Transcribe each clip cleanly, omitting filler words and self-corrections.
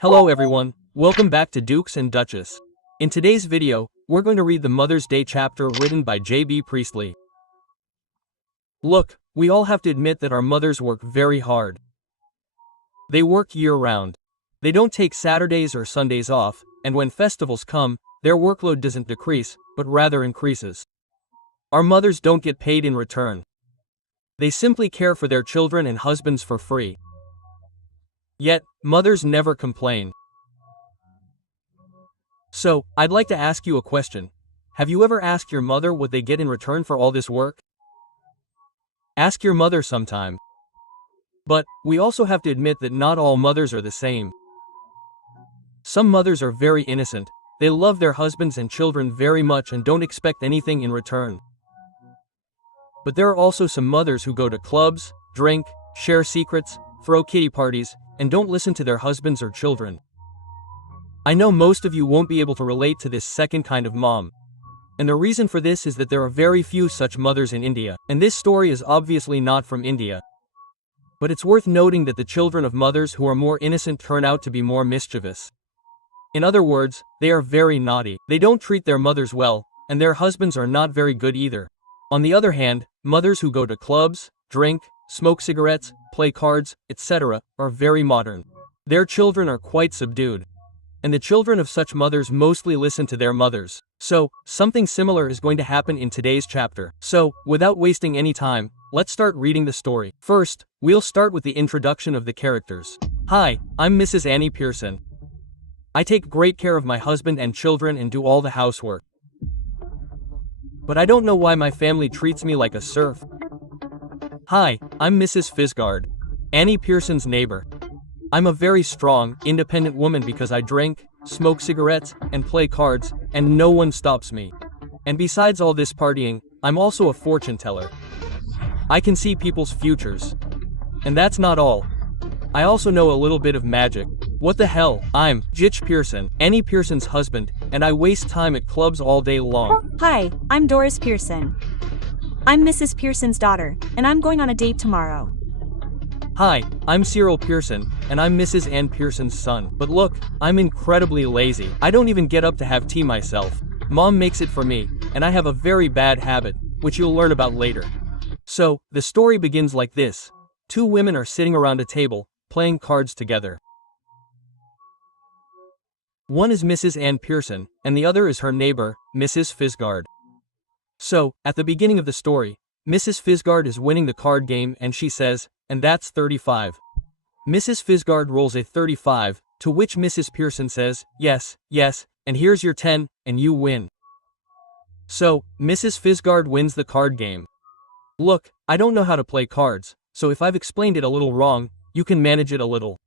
Hello everyone, welcome back to Dukes and Duchess. In today's video, we're going to read the Mother's Day chapter written by J.B. Priestley. Look, we all have to admit that our mothers work very hard. They work year-round. They don't take Saturdays or Sundays off, and when festivals come, their workload doesn't decrease, but rather increases. Our mothers don't get paid in return. They simply care for their children and husbands for free. Yet, mothers never complain. So, I'd like to ask you a question. Have you ever asked your mother what they get in return for all this work? Ask your mother sometime. But, we also have to admit that not all mothers are the same. Some mothers are very innocent. They love their husbands and children very much and don't expect anything in return. But there are also some mothers who go to clubs, drink, share secrets, throw kitty parties, and don't listen to their husbands or children. I know most of you won't be able to relate to this second kind of mom. And the reason for this is that there are very few such mothers in India, and this story is obviously not from India. But it's worth noting that the children of mothers who are more innocent turn out to be more mischievous. In other words, they are very naughty. They don't treat their mothers well, and their husbands are not very good either. On the other hand, mothers who go to clubs, drink, smoke cigarettes, play cards, etc., are very modern. Their children are quite subdued. And the children of such mothers mostly listen to their mothers. So, something similar is going to happen in today's chapter. So, without wasting any time, let's start reading the story. First, we'll start with the introduction of the characters. Hi, I'm Mrs. Annie Pearson. I take great care of my husband and children and do all the housework. But I don't know why my family treats me like a serf. Hi, I'm Mrs. Fisgard, Annie Pearson's neighbor. I'm a very strong, independent woman because I drink, smoke cigarettes, and play cards, and no one stops me. And besides all this partying, I'm also a fortune teller. I can see people's futures. And that's not all. I also know a little bit of magic. What the hell? I'm Jitch Pearson, Annie Pearson's husband, and I waste time at clubs all day long. Hi, I'm Doris Pearson. I'm Mrs. Pearson's daughter, and I'm going on a date tomorrow. Hi, I'm Cyril Pearson, and I'm Mrs. Ann Pearson's son. But look, I'm incredibly lazy. I don't even get up to have tea myself. Mom makes it for me, and I have a very bad habit, which you'll learn about later. So, the story begins like this. Two women are sitting around a table, playing cards together. One is Mrs. Ann Pearson, and the other is her neighbor, Mrs. Fisgard. So, at the beginning of the story, Mrs. Fisgard is winning the card game and she says, and that's 35. Mrs. Fisgard rolls a 35, to which Mrs. Pearson says, yes, yes, and here's your 10, and you win. So, Mrs. Fisgard wins the card game. Look, I don't know how to play cards, so if I've explained it a little wrong, you can manage it a little.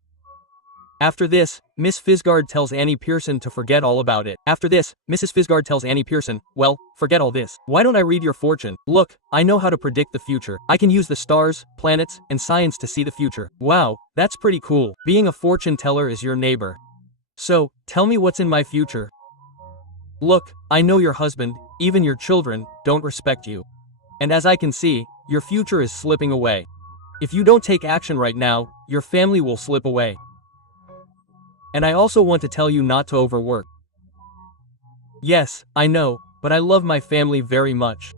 After this, Miss Fisgard tells Annie Pearson to forget all about it. After this, Mrs. Fisgard tells Annie Pearson, well, forget all this. Why don't I read your fortune? Look, I know how to predict the future. I can use the stars, planets, and science to see the future. Wow, that's pretty cool. Being a fortune teller is your neighbor. So, tell me what's in my future. Look, I know your husband, even your children, don't respect you. And as I can see, your future is slipping away. If you don't take action right now, your family will slip away. And I also want to tell you not to overwork. Yes, I know, but I love my family very much.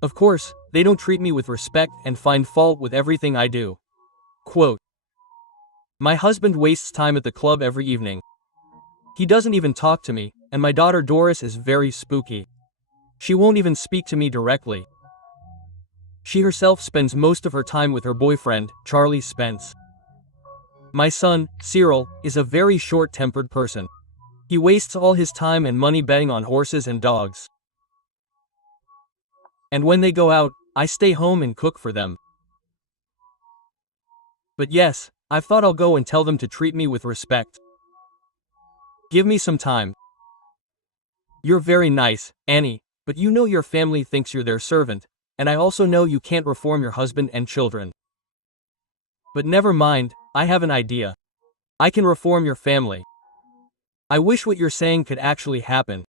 Of course, they don't treat me with respect and find fault with everything I do. Quote, my husband wastes time at the club every evening. He doesn't even talk to me, and my daughter Doris is very spooky. She won't even speak to me directly. She herself spends most of her time with her boyfriend, Charlie Spence. My son, Cyril, is a very short-tempered person. He wastes all his time and money betting on horses and dogs. And when they go out, I stay home and cook for them. But yes, I thought I'll go and tell them to treat me with respect. Give me some time. You're very nice, Annie, but you know your family thinks you're their servant, and I also know you can't reform your husband and children. But never mind, I have an idea. I can reform your family. I wish what you're saying could actually happen.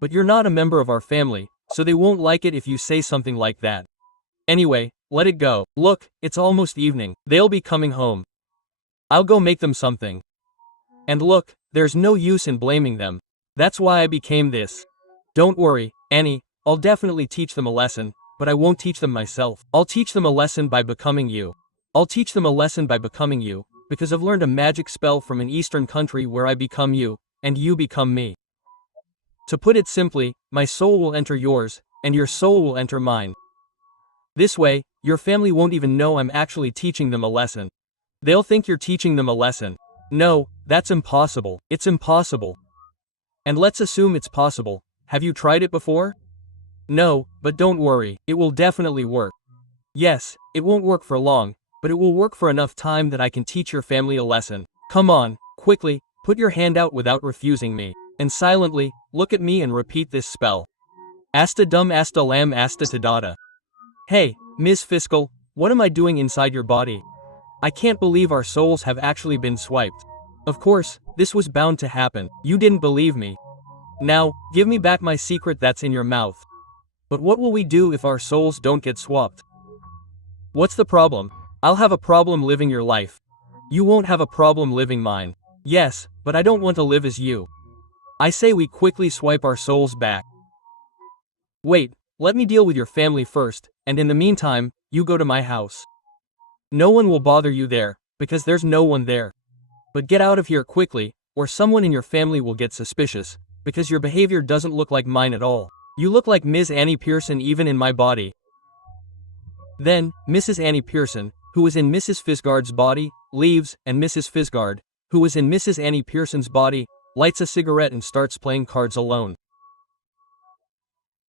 But you're not a member of our family, so they won't like it if you say something like that. Anyway, let it go. Look, it's almost evening. They'll be coming home. I'll go make them something. And look, there's no use in blaming them. That's why I became this. Don't worry, Annie, I'll definitely teach them a lesson, but I won't teach them myself. I'll teach them a lesson by becoming you. I'll teach them a lesson by becoming you, because I've learned a magic spell from an eastern country where I become you, and you become me. To put it simply, my soul will enter yours, and your soul will enter mine. This way, your family won't even know I'm actually teaching them a lesson. They'll think you're teaching them a lesson. No, that's impossible. It's impossible. And let's assume it's possible. Have you tried it before? No, but don't worry, it will definitely work. Yes, it won't work for long, but it will work for enough time that I can teach your family a lesson. Come on, quickly, put your hand out without refusing me, and silently, look at me and repeat this spell. Asta dum asta lam asta tadada. Hey, Ms. Fiscal, what am I doing inside your body? I can't believe our souls have actually been swiped. Of course, this was bound to happen. You didn't believe me. Now, give me back my secret that's in your mouth. But what will we do if our souls don't get swapped? What's the problem? I'll have a problem living your life. You won't have a problem living mine. Yes, but I don't want to live as you. I say we quickly swipe our souls back. Wait, let me deal with your family first, and in the meantime, you go to my house. No one will bother you there, because there's no one there. But get out of here quickly, or someone in your family will get suspicious, because your behavior doesn't look like mine at all. You look like Ms. Annie Pearson even in my body. Then, Mrs. Annie Pearson, who was in Mrs. Fisgard's body, leaves, and Mrs. Fisgard, who was in Mrs. Annie Pearson's body, lights a cigarette and starts playing cards alone.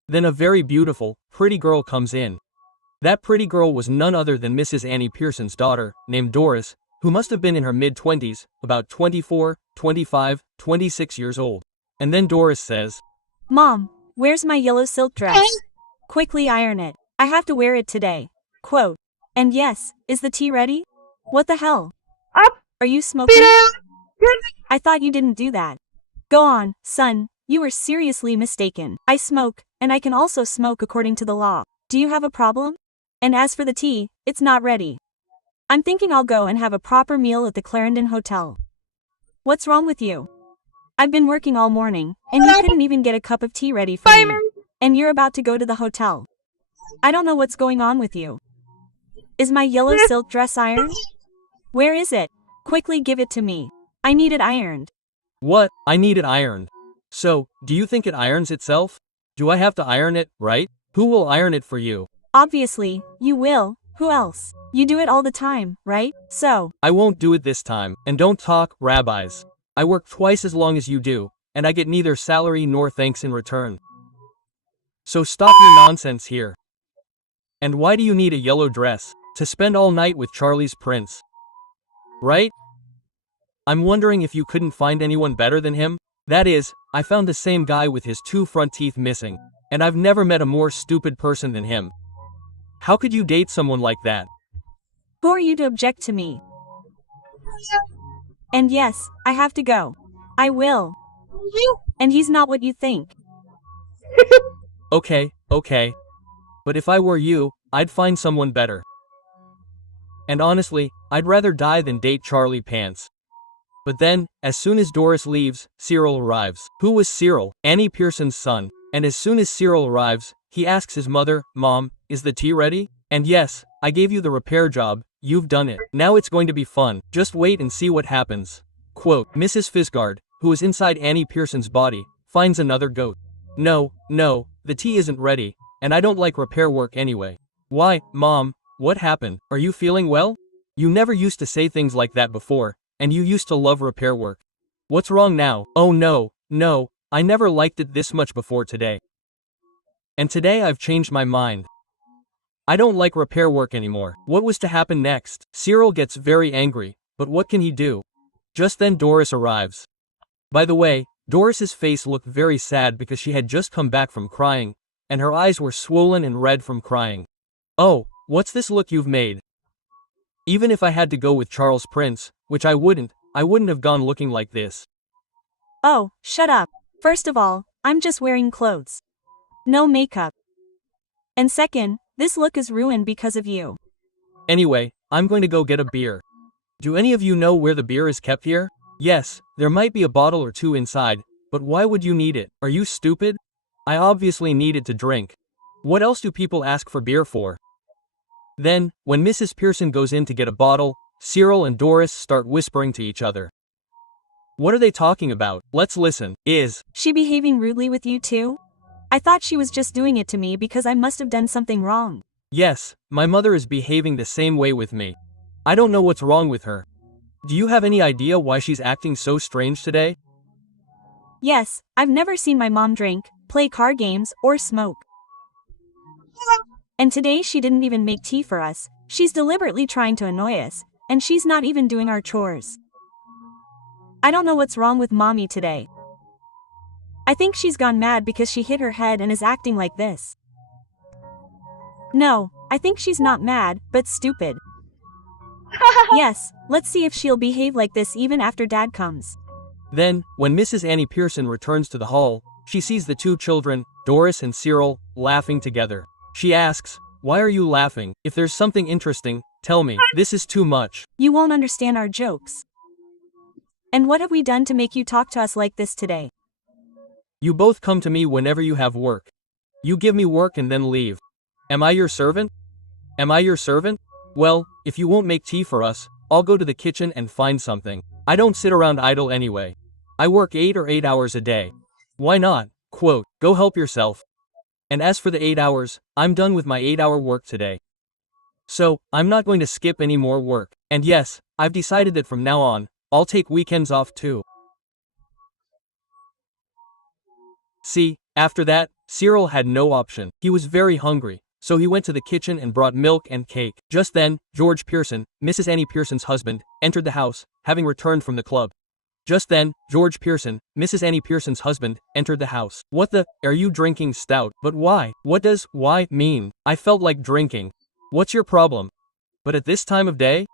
Then a very beautiful, pretty girl comes in. That pretty girl was none other than Mrs. Annie Pearson's daughter, named Doris, who must have been in her mid-20s, about 24, 25, 26 years old. And then Doris says, Mom, where's my yellow silk dress? Quickly iron it. I have to wear it today. Quote. And yes, is the tea ready? What the hell? Are you smoking? I thought you didn't do that. Go on, son, you are seriously mistaken. I smoke, and I can also smoke according to the law. Do you have a problem? And as for the tea, it's not ready. I'm thinking I'll go and have a proper meal at the Clarendon Hotel. What's wrong with you? I've been working all morning, and you couldn't even get a cup of tea ready for me. And you're about to go to the hotel. I don't know what's going on with you. Is my yellow silk dress ironed? Where is it? Quickly give it to me. I need it ironed. What? I need it ironed. So, do you think it irons itself? Do I have to iron it, right? Who will iron it for you? Obviously, you will. Who else? You do it all the time, right? So, I won't do it this time, and don't talk, rabbis. I work twice as long as you do, and I get neither salary nor thanks in return. So stop your nonsense here. And why do you need a yellow dress? To spend all night with Charlie's prince. Right? I'm wondering if you couldn't find anyone better than him? That is, I found the same guy with his 2 front teeth missing, and I've never met a more stupid person than him. How could you date someone like that? who are you to object to me? And yes, I have to go. I will. And he's not what you think. Okay. But if I were you, I'd find someone better. And honestly, I'd rather die than date Charlie Pants. But then, as soon as Doris leaves, Cyril arrives. Who was Cyril? Annie Pearson's son. And as soon as Cyril arrives, he asks his mother, Mom, is the tea ready? And yes, I gave you the repair job, you've done it. Now it's going to be fun. Just wait and see what happens. Quote, Mrs. Fisgard, who is inside Annie Pearson's body, finds another goat. No, the tea isn't ready, and I don't like repair work anyway. Why, Mom, what happened? Are you feeling well? You never used to say things like that before, and you used to love repair work. What's wrong now? Oh no, I never liked it this much before today. And today I've changed my mind. I don't like repair work anymore. What was to happen next? Cyril gets very angry, but what can he do? Just then Doris arrives. By the way, Doris's face looked very sad because she had just come back from crying, and her eyes were swollen and red from crying. Oh, what's this look you've made? Even if I had to go with Charles Prince, which I wouldn't have gone looking like this. Oh, shut up. First of all, I'm just wearing clothes. No makeup. And second, this look is ruined because of you. Anyway, I'm going to go get a beer. Do any of you know where the beer is kept here? Yes, there might be a bottle or two inside, but why would you need it? Are you stupid? I obviously need it to drink. What else do people ask for beer for? Then, when Mrs. Pearson goes in to get a bottle, Cyril and Doris start whispering to each other. What are they talking about? Let's listen. Is she behaving rudely with you too? I thought she was just doing it to me because I must have done something wrong. Yes, my mother is behaving the same way with me. I don't know what's wrong with her. Do you have any idea why she's acting so strange today? Yes, I've never seen my mom drink, play card games, or smoke. And today she didn't even make tea for us. She's deliberately trying to annoy us, and she's not even doing our chores. I don't know what's wrong with mommy today. I think she's gone mad because she hit her head and is acting like this. No, I think she's not mad, but stupid. Yes, let's see if she'll behave like this even after Dad comes. Then, when Mrs. Annie Pearson returns to the hall, she sees the two children, Doris and Cyril, laughing together. She asks, "Why are you laughing? If there's something interesting, tell me. This is too much." You won't understand our jokes. And what have we done to make you talk to us like this today? You both come to me whenever you have work. You give me work and then leave. Am I your servant? Am I your servant? Well, if you won't make tea for us, I'll go to the kitchen and find something. I don't sit around idle anyway. I work 8 hours a day. Why not? Quote, go help yourself. And as for the 8 hours, I'm done with my 8-hour work today. So, I'm not going to skip any more work. And yes, I've decided that from now on, I'll take weekends off too. See, after that, Cyril had no option. He was very hungry, so he went to the kitchen and brought milk and cake. Just then, George Pearson, Mrs. Annie Pearson's husband, entered the house, having returned from the club. Just then, George Pearson, Mrs. Annie Pearson's husband, entered the house. What the? Are you drinking stout? But why? What does why mean? I felt like drinking. What's your problem? But at this time of day?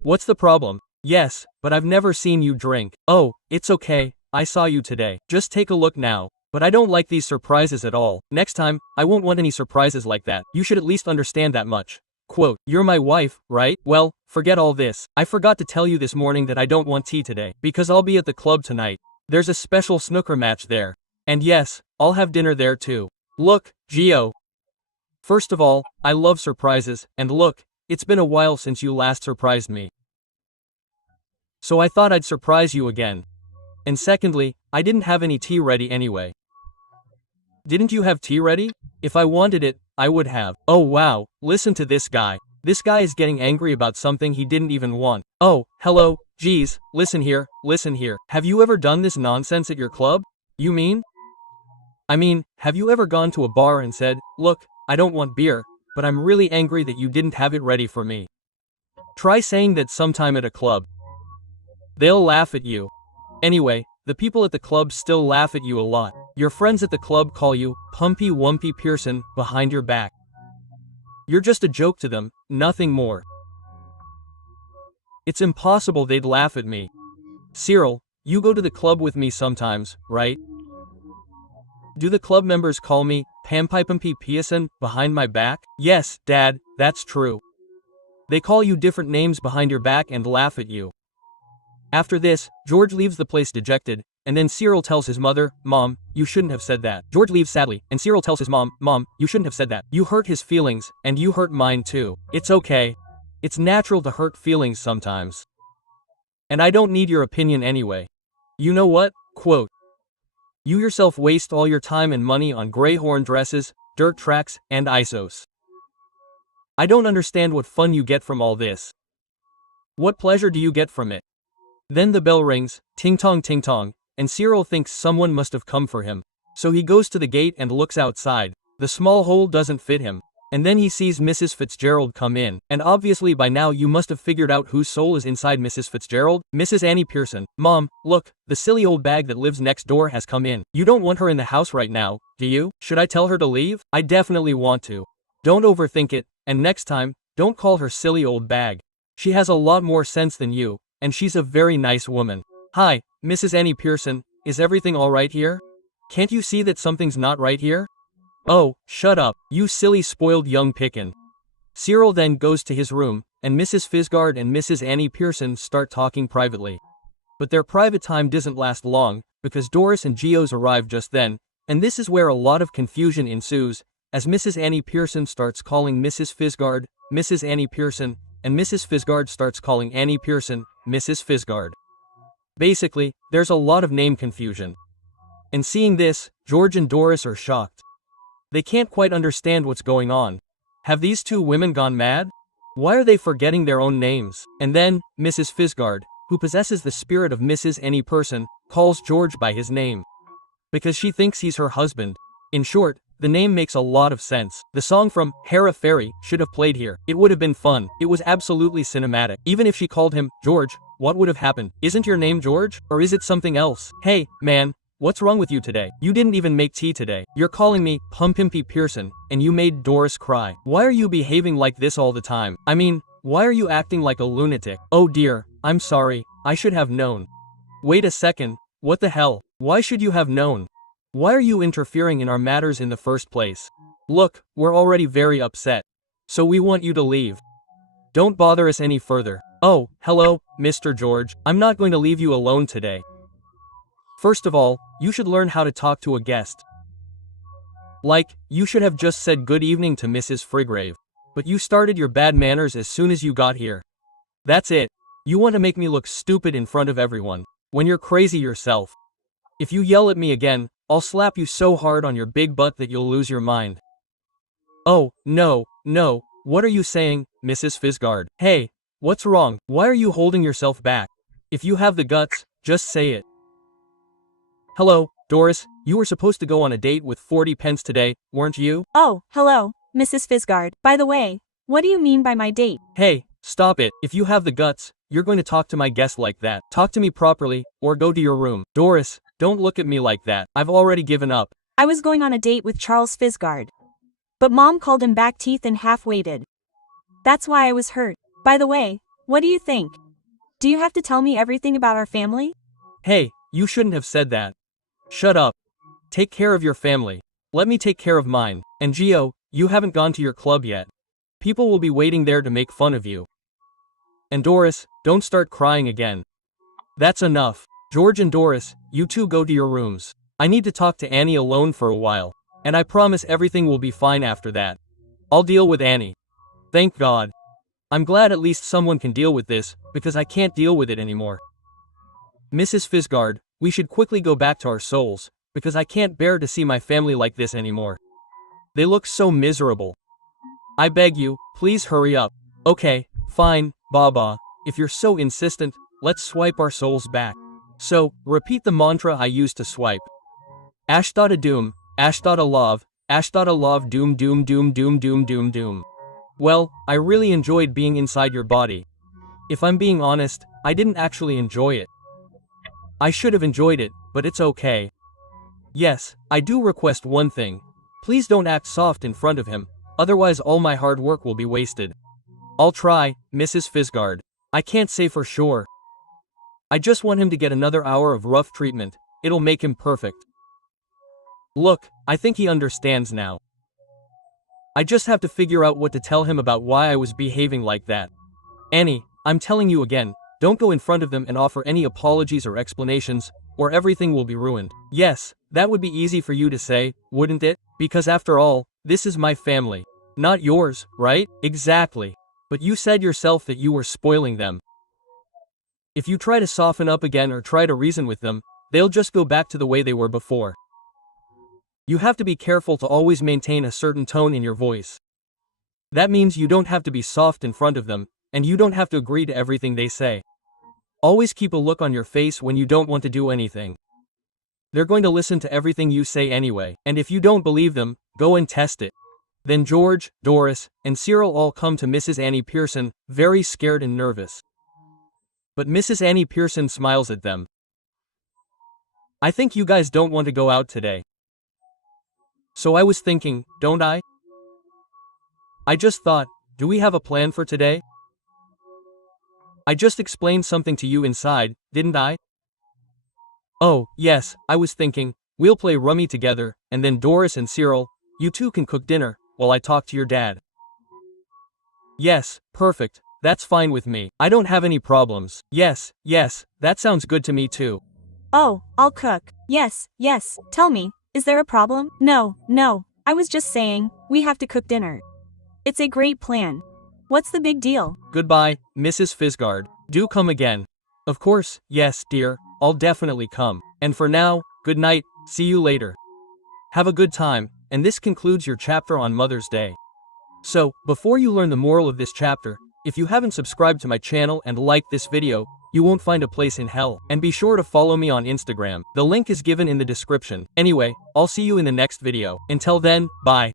What's the problem? Yes, but I've never seen you drink. Oh, it's okay, I saw you today. Just take a look now. But I don't like these surprises at all. Next time, I won't want any surprises like that. You should at least understand that much. Quote, you're my wife, right? Well, forget all this. I forgot to tell you this morning that I don't want tea today, because I'll be at the club tonight. There's a special snooker match there. And yes, I'll have dinner there too. Look, Gio. First of all, I love surprises, and look, it's been a while since you last surprised me. So I thought I'd surprise you again. And secondly, I didn't have any tea ready anyway. Didn't you have tea ready? If I wanted it, I would have. Oh wow, listen to this guy. This guy is getting angry about something he didn't even want. Oh, hello, geez, listen here. Have you ever done this nonsense at your club? You mean? I mean, have you ever gone to a bar and said, look, I don't want beer, but I'm really angry that you didn't have it ready for me. Try saying that sometime at a club. They'll laugh at you. Anyway, the people at the club still laugh at you a lot. Your friends at the club call you Pumpy Wumpy Pearson behind your back. You're just a joke to them, nothing more. It's impossible they'd laugh at me. Cyril, you go to the club with me sometimes, right? Do the club members call me Pumpy Pearson behind my back? Yes, Dad, that's true. They call you different names behind your back and laugh at you. After this, George leaves the place dejected, and then Cyril tells his mother, Mom, you shouldn't have said that. George leaves sadly, and Cyril tells his mom, Mom, you shouldn't have said that. You hurt his feelings, and you hurt mine too. It's okay. It's natural to hurt feelings sometimes. And I don't need your opinion anyway. You know what? Quote, you yourself waste all your time and money on greyhorn dresses, dirt tracks, and ISOs. I don't understand what fun you get from all this. What pleasure do you get from it? Then the bell rings, ting-tong, and Cyril thinks someone must have come for him. So he goes to the gate and looks outside. The small hole doesn't fit him. And then he sees Mrs. Fitzgerald come in. And obviously by now you must have figured out whose soul is inside Mrs. Fitzgerald. Mrs. Annie Pearson. Mom, look, the silly old bag that lives next door has come in. You don't want her in the house right now, do you? Should I tell her to leave? I definitely want to. Don't overthink it, and next time, don't call her silly old bag. She has a lot more sense than you. And she's a very nice woman. Hi, Mrs. Annie Pearson, is everything alright here? Can't you see that something's not right here? Oh, shut up, you silly spoiled young picken. Cyril then goes to his room, and Mrs. Fisgard and Mrs. Annie Pearson start talking privately. But their private time doesn't last long, because Doris and Geos arrive just then, and this is where a lot of confusion ensues, as Mrs. Annie Pearson starts calling Mrs. Fisgard, Mrs. Annie Pearson, and Mrs. Fisgard starts calling Annie Pearson, Mrs. Fisgard. Basically, there's a lot of name confusion. And seeing this, George and Doris are shocked. They can't quite understand what's going on. Have these two women gone mad? Why are they forgetting their own names? And then, Mrs. Fisgard, who possesses the spirit of Mrs. Annie Pearson, calls George by his name. Because she thinks he's her husband. In short, the name makes a lot of sense. The song from Hera Fairy should have played here. It would have been fun. It was absolutely cinematic. Even if she called him George, what would have happened? Isn't your name George? Or is it something else? Hey, man, what's wrong with you today? You didn't even make tea today. You're calling me Pumpimpy Pearson, and you made Doris cry. Why are you behaving like this all the time? I mean, why are you acting like a lunatic? Oh dear, I'm sorry, I should have known. Wait a second, what the hell? Why should you have known? Why are you interfering in our matters in the first place? Look, we're already very upset. So we want you to leave. Don't bother us any further. Oh, hello, Mr. George. I'm not going to leave you alone today. First of all, you should learn how to talk to a guest. Like, you should have just said good evening to Mrs. Frigrave. But you started your bad manners as soon as you got here. That's it. You want to make me look stupid in front of everyone, when you're crazy yourself. If you yell at me again, I'll slap you so hard on your big butt that you'll lose your mind. Oh, no, what are you saying, Mrs. Fisgard? Hey, what's wrong? Why are you holding yourself back? If you have the guts, just say it. Hello, Doris, you were supposed to go on a date with 40 pence today, weren't you? Oh, hello, Mrs. Fisgard. By the way, what do you mean by my date? Hey, stop it. If you have the guts, you're going to talk to my guest like that. Talk to me properly, or go to your room. Doris, don't look at me like that. I've already given up. I was going on a date with Charles Fisgard. But Mom called him back teeth and half-waited. That's why I was hurt. By the way, what do you think? Do you have to tell me everything about our family? Hey, you shouldn't have said that. Shut up. Take care of your family. Let me take care of mine. And Geo, you haven't gone to your club yet. People will be waiting there to make fun of you. And Doris, don't start crying again. That's enough. George and Doris, you two go to your rooms. I need to talk to Annie alone for a while, and I promise everything will be fine after that. I'll deal with Annie. Thank God. I'm glad at least someone can deal with this, because I can't deal with it anymore. Mrs. Fisgard, we should quickly go back to our souls, because I can't bear to see my family like this anymore. They look so miserable. I beg you, please hurry up. Okay, fine, Baba, if you're so insistent, let's swipe our souls back. So, repeat the mantra I used to swipe. Ashtata doom, Ashtata love, Ashtata love doom doom doom doom doom doom doom. Well, I really enjoyed being inside your body. If I'm being honest, I didn't actually enjoy it. I should have enjoyed it, but it's okay. Yes, I do request one thing. Please don't act soft in front of him, otherwise all my hard work will be wasted. I'll try, Mrs. Fisgard. I can't say for sure. I just want him to get another hour of rough treatment. It'll make him perfect. Look, I think he understands now. I just have to figure out what to tell him about why I was behaving like that. Annie, I'm telling you again, don't go in front of them and offer any apologies or explanations, or everything will be ruined. Yes, that would be easy for you to say, wouldn't it? Because after all, this is my family. Not yours, right? Exactly. But you said yourself that you were spoiling them. If you try to soften up again or try to reason with them, they'll just go back to the way they were before. You have to be careful to always maintain a certain tone in your voice. That means you don't have to be soft in front of them, and you don't have to agree to everything they say. Always keep a look on your face when you don't want to do anything. They're going to listen to everything you say anyway, and if you don't believe them, go and test it. Then George, Doris, and Cyril all come to Mrs. Annie Pearson, very scared and nervous. But Mrs. Annie Pearson smiles at them. I think you guys don't want to go out today. So I was thinking, don't I? I just thought, do we have a plan for today? I just explained something to you inside, didn't I? Oh, yes, I was thinking, we'll play rummy together, and then Doris and Cyril, you two can cook dinner, while I talk to your dad. Yes, perfect, That's fine with me. I don't have any problems. Yes, that sounds good to me too. Oh, I'll cook. Yes. Tell me, is there a problem? No. I was just saying, we have to cook dinner. It's a great plan. What's the big deal? Goodbye, Mrs. Fisgard. Do come again. Of course, yes, dear, I'll definitely come. And for now, good night, see you later. Have a good time, and this concludes your chapter on Mother's Day. So, before you learn the moral of this chapter, if you haven't subscribed to my channel and liked this video, you won't find a place in hell. And be sure to follow me on Instagram. The link is given in the description. Anyway, I'll see you in the next video. Until then, bye.